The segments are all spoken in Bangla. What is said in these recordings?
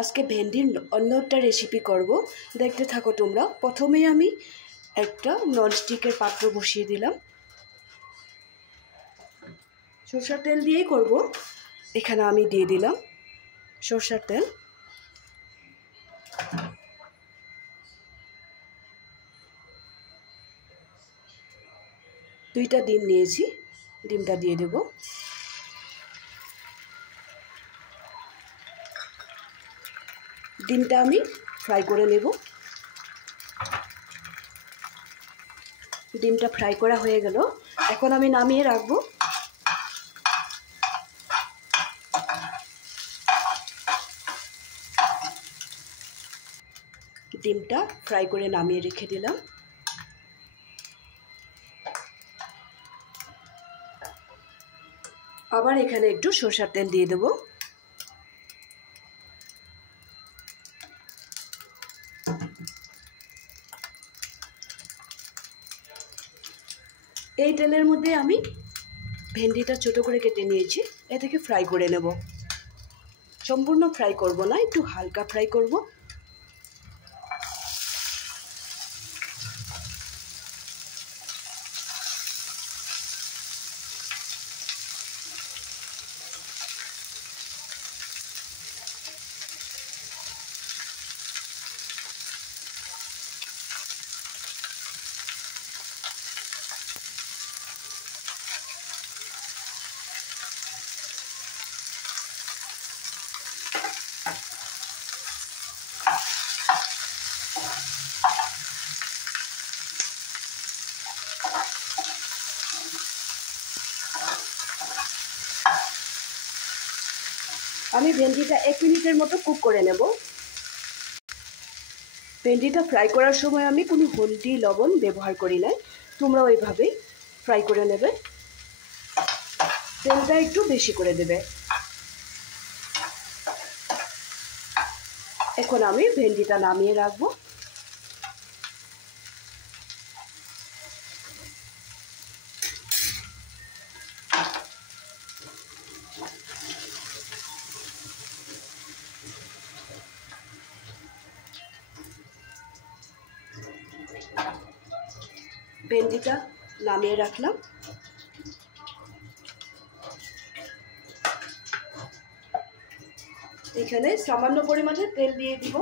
আজকে ভেন্ডির অন্য একটা রেসিপি করব, দেখতে থাকো তোমরা। প্রথমেই আমি একটা ননস্টিকের পাত্র বসিয়ে দিলাম। সরষের তেল দিয়েই করব। এখানে আমি দিয়ে দিলাম সরষের তেল। দুইটা ডিম নিয়েছি, ডিমটা দিয়ে দেব। ডিমটা আমি ফ্রাই করে নেব। ডিমটা ফ্রাই করা হয়ে গেল, এখন আমি নামিয়ে রাখবো। ডিমটা ফ্রাই করে নামিয়ে রেখে দিলাম। আবার এখানে একটু সরষের তেল দিয়ে দেব। এই তেলের মধ্যে আমি ভেন্ডিটা ছোট করে কেটে নিয়েছি, এ থেকে ফ্রাই করে নেব। সম্পূর্ণ ফ্রাই করব না, একটু হালকা ফ্রাই করব। আমি ভেন্ডিটা 1 মিনিটের মতো কুক করে নেব। ভেন্ডিটা ফ্রাই করার সময় আমি কোনো হলদি লবণ ব্যবহার করি নাই, তোমরা ওইভাবেই ফ্রাই করে নেবে। তেলটা একটু বেশি করে দেবে। এখন আমি ভেন্ডিটা নামিয়ে রাখবো। ভেন্ডিটা নামিয়ে রাখলাম। এখানে সামান্য পরিমাণে তেল দিয়ে দিব।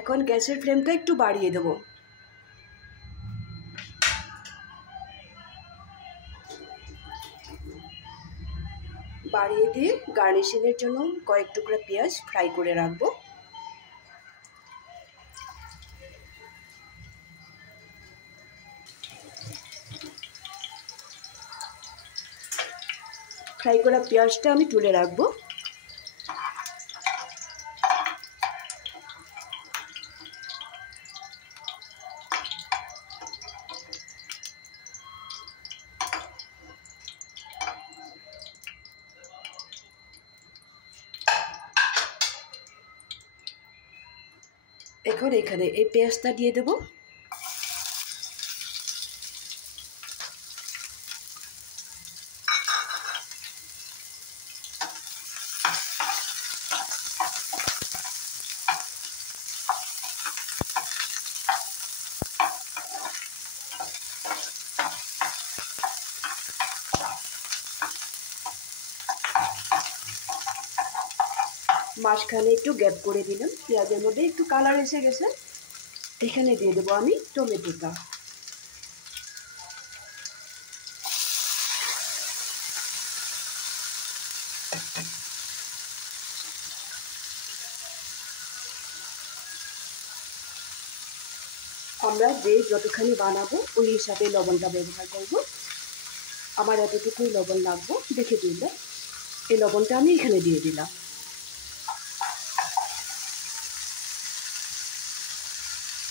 এখন গ্যাসের ফ্লেমটা একটু বাড়িয়ে দেব। বাড়িয়ে দিয়ে গার্নিশিংয়ের জন্য কয়েক টুকরা পেঁয়াজ ফ্রাই করে রাখবো। ফ্রাই করা পেঁয়াজটা আমি তুলে রাখবো। এখন এখানে এই পেঁয়াজটা দিয়ে দেব। মাঝখানে একটু গ্যাপ করে দিলাম, পেঁয়াজের মধ্যে একটু কালার এসে গেছে। এখানে দিয়ে দেবো আমি টমেটোটা। আমরা যে যতখানি বানাবো ওই হিসাবে লবণটা ব্যবহার করব। আমার এতটুকুই লবণ লাগবে, দেখে দিলে। এই লবণটা আমি এখানে দিয়ে দিলাম।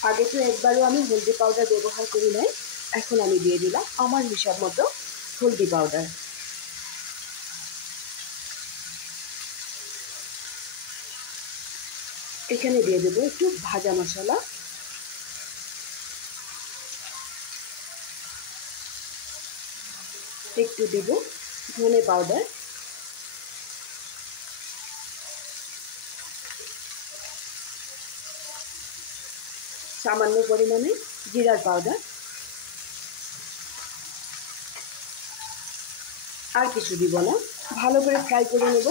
আগে তো একবারও আমি হলদি পাউডার ব্যবহার করি নাই, এখন আমি দিয়ে দিলাম আমার হিসাব মতো হলদি পাউডার। এখানে দিয়ে দেবো একটু ভাজা মশলা, একটু দিব ধনে পাউডার, সামান্য পরিমাণে জিরার পাউডার, আর কিছু দিব না। ভালো করে ফ্রাই করে নেব।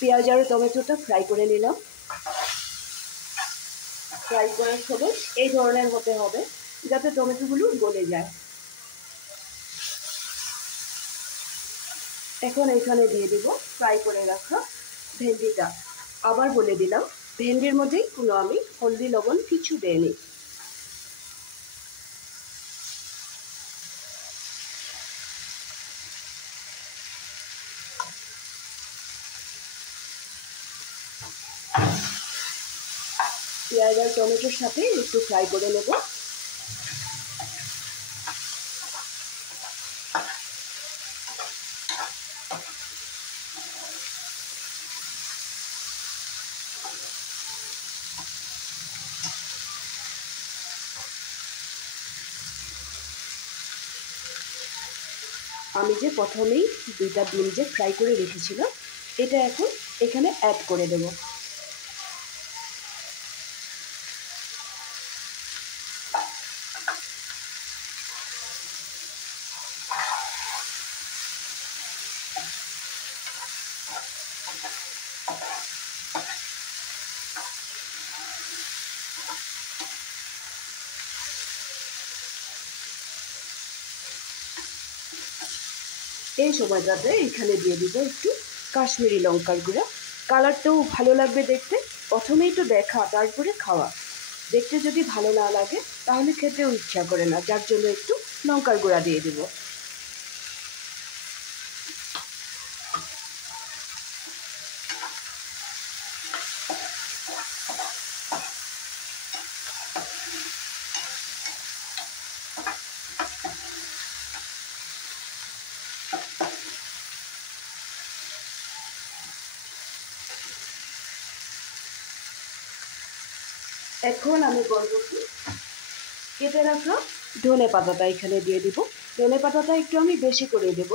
পেঁয়াজ আর টমেটোটা ফ্রাই করে নিলাম। ফ্রাই করার সময় এই ধরনের হতে হবে যাতে টমেটোগুলো গলে যায়। এখন এখানে দিয়ে দিব ফ্রাই করে রাখা ভেন্ডিটা। আবার বলে দিলাম, ভেন্ডির মধ্যে কোনো আমি হলদি লবণ কিছু দেইনি। পেঁয়াজ আর টমেটোর সাথে একটু ফ্রাই করে নেব। আমি যে প্রথমেই 2টা ডিম যে ফ্রাই করে রেখেছিলাম, এটা এখন এখানে অ্যাড করে দেব। এই সময়টাতে এখানে দিয়ে দিব একটু কাশ্মীরি লঙ্কার গুঁড়া। কালারটাও ভালো লাগবে দেখতে। প্রথমেই তো দেখা, তারপরে খাওয়া। দেখতে যদি ভালো না লাগে তাহলে খেতেও ইচ্ছা করে না, যার জন্য একটু লঙ্কার গুঁড়া দিয়ে দেব। এখন আমি করব কি, কেটে রাখা ধনে পাতাটা এখানে দিয়ে দিব। ধনে পাতাটা একটু আমি বেশি করে দেব।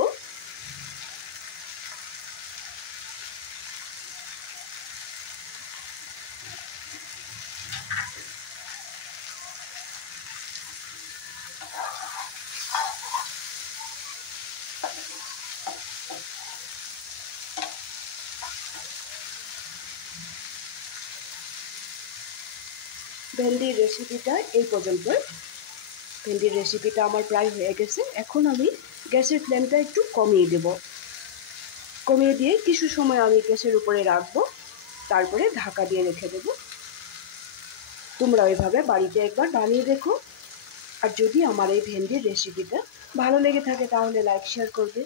ভেন্ডির রেসিপিটা এই পর্যন্ত। ভেন্ডির রেসিপিটা আমার প্রায় হয়ে গেছে। এখন আমি গ্যাসের ফ্লেমটা একটু কমিয়ে দেব। কমিয়ে দিয়ে কিছু সময় আমি গ্যাসের উপরে রাখবো, তারপরে ঢাকা দিয়ে রেখে দেব। তোমরা ওইভাবে বাড়িতে একবার বানিয়ে দেখো। আর যদি আমার এই ভেন্ডির রেসিপিটা ভালো লেগে থাকে তাহলে লাইক শেয়ার করবে,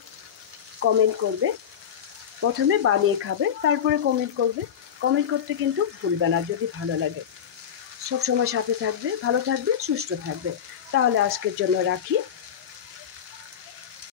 কমেন্ট করবে। প্রথমে বানিয়ে খাবে, তারপরে কমেন্ট করবে। কমেন্ট করতে কিন্তু ভুলবে না যদি ভালো লাগে। সবসময় সাথে থাকবে, ভালো থাকবে, সুস্থ থাকবে। তাহলে আজকের জন্য রাখি।